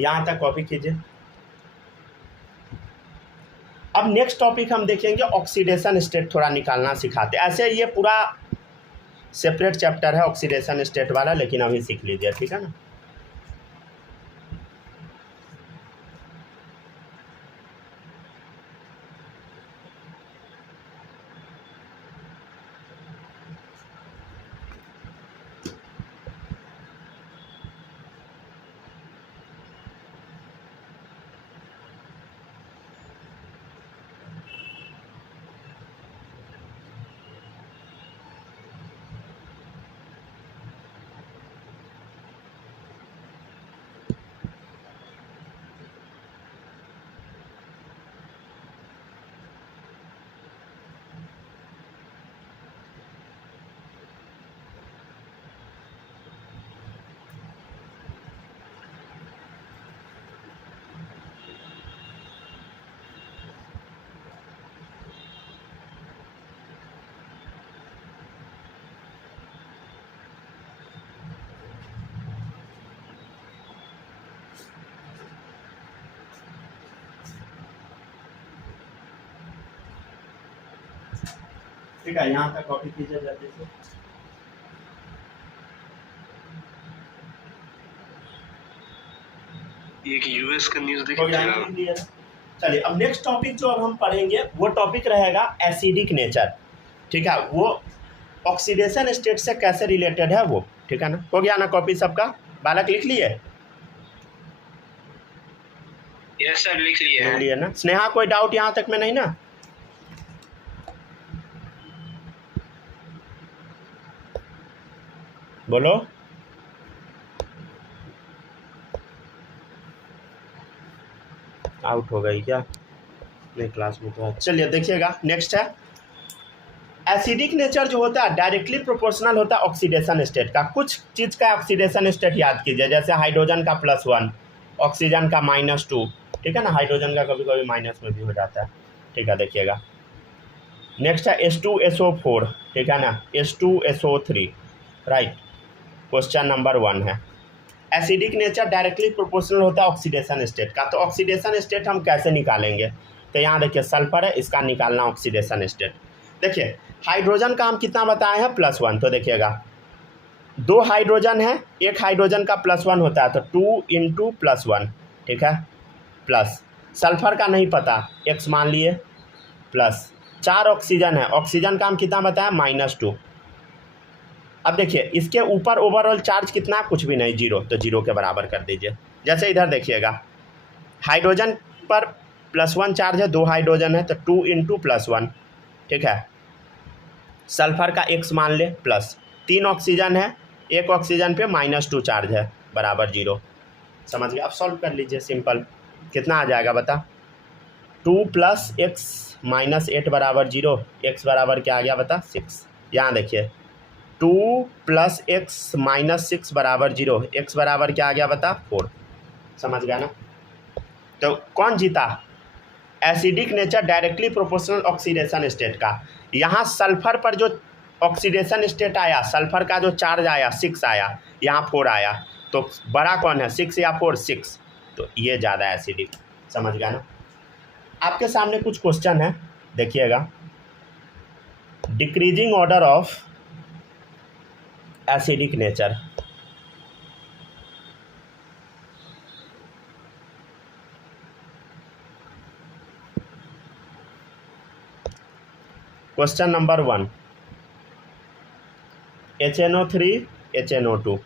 यहाँ तक कॉपी कीजिए। अब नेक्स्ट टॉपिक हम देखेंगे ऑक्सीडेशन स्टेट, थोड़ा निकालना सिखाते हैं। ऐसे ये पूरा सेपरेट चैप्टर है ऑक्सीडेशन स्टेट वाला, लेकिन अभी सीख लीजिए, ठीक है ना। ठीक है, यहाँ तक कॉपी कीजिए जल्दी से। एक यूएस का न्यूज़ हो गया, लिख दिया। चलिए अब नेक्स्ट टॉपिक जो अब हम पढ़ेंगे वो टॉपिक रहेगा एसिडिक नेचर। ठीक है, वो ऑक्सीडेशन स्टेट से कैसे रिलेटेड है वो। ठीक है ना, हो गया ना कॉपी सबका, बालक लिख लिए? यस सर, लिख लिए ना। स्नेहा कोई डाउट यहाँ तक में नहीं ना? बोलो। आउट हो गई क्या? नहीं, क्लास में तो है। चलिए देखिएगा, नेक्स्ट है एसिडिक नेचर जो होता है डायरेक्टली प्रोपोर्शनल होता है ऑक्सीडेशन स्टेट का। कुछ चीज़ का ऑक्सीडेशन स्टेट याद कीजिए, जैसे हाइड्रोजन का +1, ऑक्सीजन का -2। ठीक है ना, हाइड्रोजन का कभी कभी माइनस में भी हो जाता है। ठीक है, देखिएगा नेक्स्ट है H2SO4। ठीक है ना, H2SO3, राइट। क्वेश्चन नंबर 1 है एसिडिक नेचर डायरेक्टली प्रोपोर्शनल होता है ऑक्सीडेशन स्टेट का। तो ऑक्सीडेशन स्टेट हम कैसे निकालेंगे? तो यहाँ देखिए सल्फर है, इसका निकालना ऑक्सीडेशन स्टेट। देखिए हाइड्रोजन का हम कितना बताए हैं +1, तो देखिएगा 2 हाइड्रोजन है, एक हाइड्रोजन का +1 होता है तो 2 × +1। ठीक है, प्लस सल्फर का नहीं पता, x मान लिए, प्लस 4 ऑक्सीजन है, ऑक्सीजन का हम कितना बताया -2। अब देखिए इसके ऊपर ओवरऑल चार्ज कितना, कुछ भी नहीं, 0, तो 0 के बराबर कर दीजिए। जैसे इधर देखिएगा हाइड्रोजन पर +1 चार्ज है, 2 हाइड्रोजन है तो 2 × +1। ठीक है, सल्फर का x मान ले, प्लस 3 ऑक्सीजन है, एक ऑक्सीजन पे -2 चार्ज है, बराबर 0। समझ गए? अब सॉल्व कर लीजिए, सिंपल। कितना आ जाएगा बता? 2 + x - 8 बराबर 0, x बराबर क्या आ गया बता? 6। यहाँ देखिए 2 + x - 6 बराबर 0, x बराबर क्या आ गया बता? 4। समझ गया ना? तो कौन जीता? Acidic nature directly proportional oxidation state का। यहाँ सल्फर पर जो ऑक्सीडेशन स्टेट आया, सल्फर का जो चार्ज आया 6 आया, यहाँ 4 आया, तो बड़ा कौन है, 6 या 4? 6, तो ये ज़्यादा एसिडिक। समझ गया ना? आपके सामने कुछ क्वेश्चन है, देखिएगा। Decreasing order of acidic nature. Question number 1 HNO3 HNO2।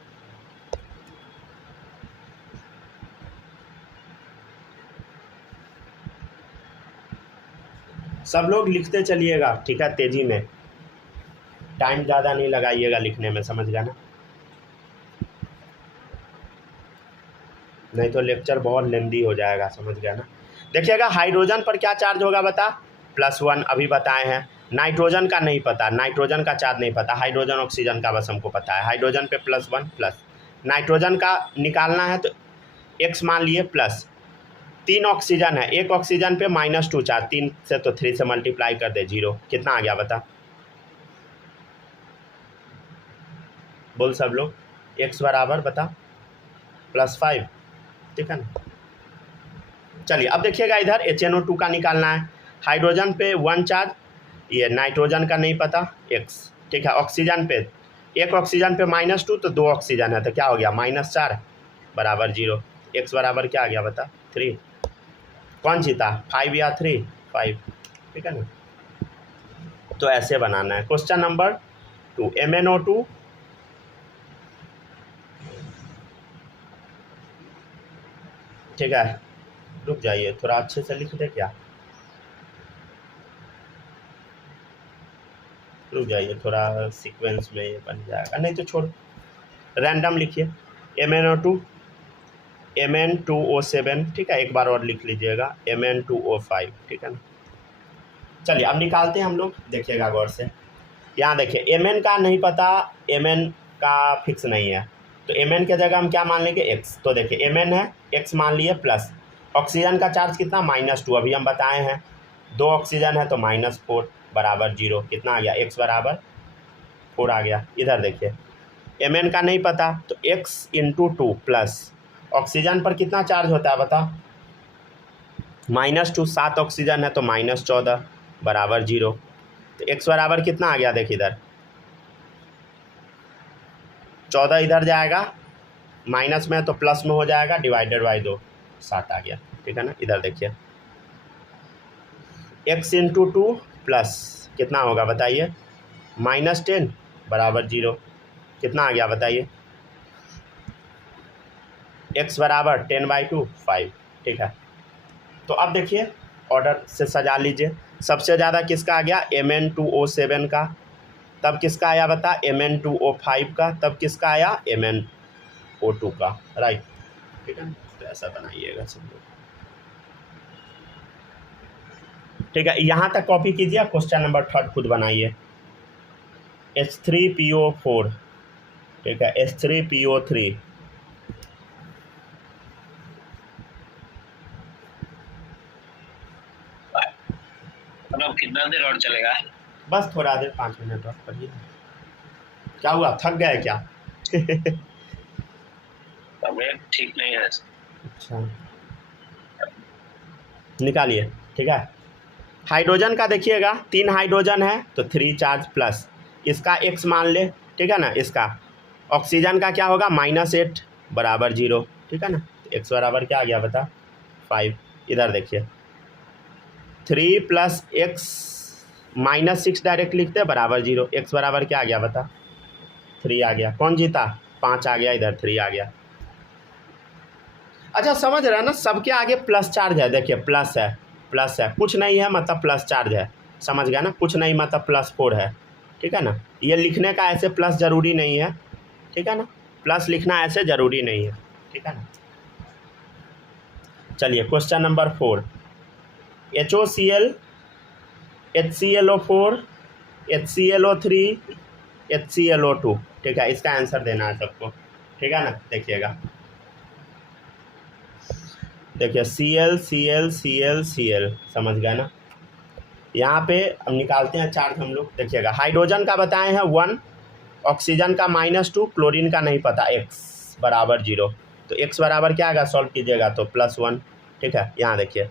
सब लोग लिखते चलिएगा, ठीक है, तेजी में, टाइम ज़्यादा नहीं लगाइएगा लिखने में। समझ गया ना? नहीं तो लेक्चर बहुत लेंदी हो जाएगा। समझ गया ना? देखिएगा हाइड्रोजन पर क्या चार्ज होगा बता? +1 अभी बताए हैं। नाइट्रोजन का नहीं पता, नाइट्रोजन का चार्ज नहीं पता, हाइड्रोजन ऑक्सीजन का बस हमको पता है। हाइड्रोजन पे +1 प्लस, नाइट्रोजन का निकालना है तो x मान लिए, प्लस 3 ऑक्सीजन है, एक ऑक्सीजन पे -2 चार्ज, 3 से तो 3 से मल्टीप्लाई कर दे, 0। कितना आ गया बता? बोल सब लोग। x बराबर बता +5। ठीक है ना? चलिए अब देखिएगा इधर HNO2 का निकालना है। हाइड्रोजन पे 1 चार्ज, ये नाइट्रोजन का नहीं पता, x। ठीक है, ऑक्सीजन पे, एक ऑक्सीजन पे -2 तो 2 ऑक्सीजन है तो क्या हो गया, -4 बराबर 0। x बराबर क्या आ गया बता? 3। कौन जीता, 5 या 3? 5। ठीक है ना? तो ऐसे बनाना है। क्वेश्चन नंबर 2 MnO2 ठीक है, रुक जाइए, थोड़ा अच्छे से लिख दे क्या, रुक जाइए, थोड़ा सीक्वेंस में ये बन जाएगा, नहीं तो छोड़, रैंडम लिखिए। MnO2 Mn2O7। ठीक है, एक बार और लिख लीजिएगा Mn2O5। ठीक है ना? चलिए अब निकालते हैं हम लोग, देखिएगा गौर से। यहाँ देखिए Mn का नहीं पता, Mn का फिक्स नहीं है, तो Mn के जगह हम क्या मान लेंगे, x। तो देखिए Mn है, x मान लिए, प्लस ऑक्सीजन का चार्ज कितना, -2 अभी हम बताए हैं, 2 ऑक्सीजन है तो -4 बराबर 0। कितना आ गया, x बराबर 4 आ गया। इधर देखिए Mn का नहीं पता तो x × 2 प्लस ऑक्सीजन पर कितना चार्ज होता है बता, -2, 7 ऑक्सीजन है तो -14 बराबर 0। तो x बराबर कितना आ गया, देख इधर 14 इधर जाएगा, माइनस में तो प्लस में हो जाएगा, डिवाइडेड बाई 2 7 आ गया, ठीक है ना। इधर देखिए x इंटू 2 प्लस कितना होगा बताइए, -10 बराबर 0, कितना आ गया बताइए, x बराबर 10/2 5, ठीक है। तो अब देखिए ऑर्डर से सजा लीजिए, सबसे ज़्यादा किसका आ गया, Mn2O7 का, तब किसका आया बता, Mn2O5 का, तब किसका आया, MnO2 का, राइट, ठीक है। तो ऐसा बनाइएगा सब लोग, ठीक है। यहाँ तक कॉपी कीजिए, क्वेश्चन नंबर 3 खुद बनाइए। H3PO4, ठीक है, H3PO3, मतलब कितना देर और चलेगा? बस थोड़ा देर, 5 मिनट और पढ़िए। क्या हुआ, थक गए क्या? तबीयत ठीक नहीं है। अच्छा, निकालिए, ठीक है। हाइड्रोजन का देखिएगा, 3 हाइड्रोजन है तो 3 चार्ज प्लस, इसका x मान ले, ठीक है ना। इसका ऑक्सीजन का क्या होगा, -8 बराबर 0, ठीक है ना। x बराबर क्या आ गया बता, 5। इधर देखिए 3 + x -6 डायरेक्ट लिखते बराबर 0, x बराबर क्या आ गया बता, 3 आ गया। कौन जीता, 5 आ गया, इधर 3 आ गया। अच्छा समझ रहे हैं ना, सबके आगे प्लस चार्ज है, देखिए प्लस है, प्लस है, कुछ नहीं है मतलब प्लस चार्ज है, समझ गया ना, कुछ नहीं मतलब +4 है, ठीक है ना। ये लिखने का ऐसे प्लस ज़रूरी नहीं है, ठीक है ना, प्लस लिखना ऐसे ज़रूरी नहीं है, ठीक है ना। चलिए question number 4, HOCl, HClO4, HClO3, HClO2, ठीक है। इसका आंसर देना है सबको, ठीक है ना। देखिएगा, देखिए Cl Cl Cl Cl, समझ गए ना। यहाँ पे अब निकालते हैं चार्ज हम लोग, देखिएगा हाइड्रोजन का बताए हैं 1, ऑक्सीजन का -2, क्लोरीन का नहीं पता, x बराबर 0, तो x बराबर क्या आएगा, सॉल्व कीजिएगा तो +1, ठीक है। यहाँ देखिए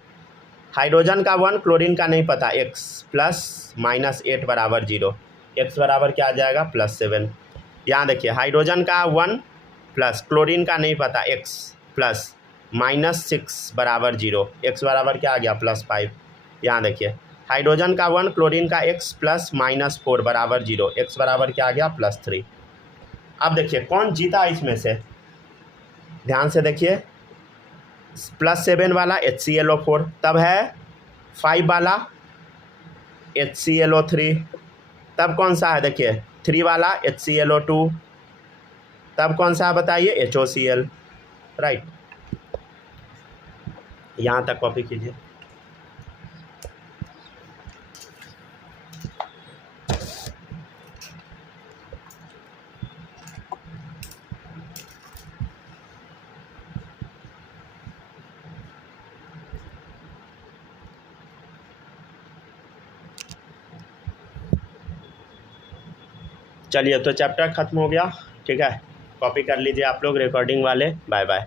हाइड्रोजन का 1, क्लोरीन का नहीं पता, x प्लस -8 बराबर 0, x बराबर क्या आ जाएगा, +7। यहाँ देखिए हाइड्रोजन का 1 प्लस क्लोरीन का नहीं पता, x प्लस -6 बराबर 0, x बराबर क्या आ गया, +5। यहाँ देखिए हाइड्रोजन का 1, क्लोरीन का x प्लस -4 बराबर 0, x बराबर क्या आ गया, +3। अब देखिए कौन जीता इसमें से, ध्यान से देखिए, +7 वाला HClO4, तब है 5 वाला HClO3, तब कौन सा है, देखिए 3 वाला HClO2, तब कौन सा है बताइए, HOCl, राइट। यहाँ तक कॉपी कीजिए। चलिए तो चैप्टर ख़त्म हो गया, ठीक है। कॉपी कर लीजिए आप लोग रिकॉर्डिंग वाले, बाय बाय।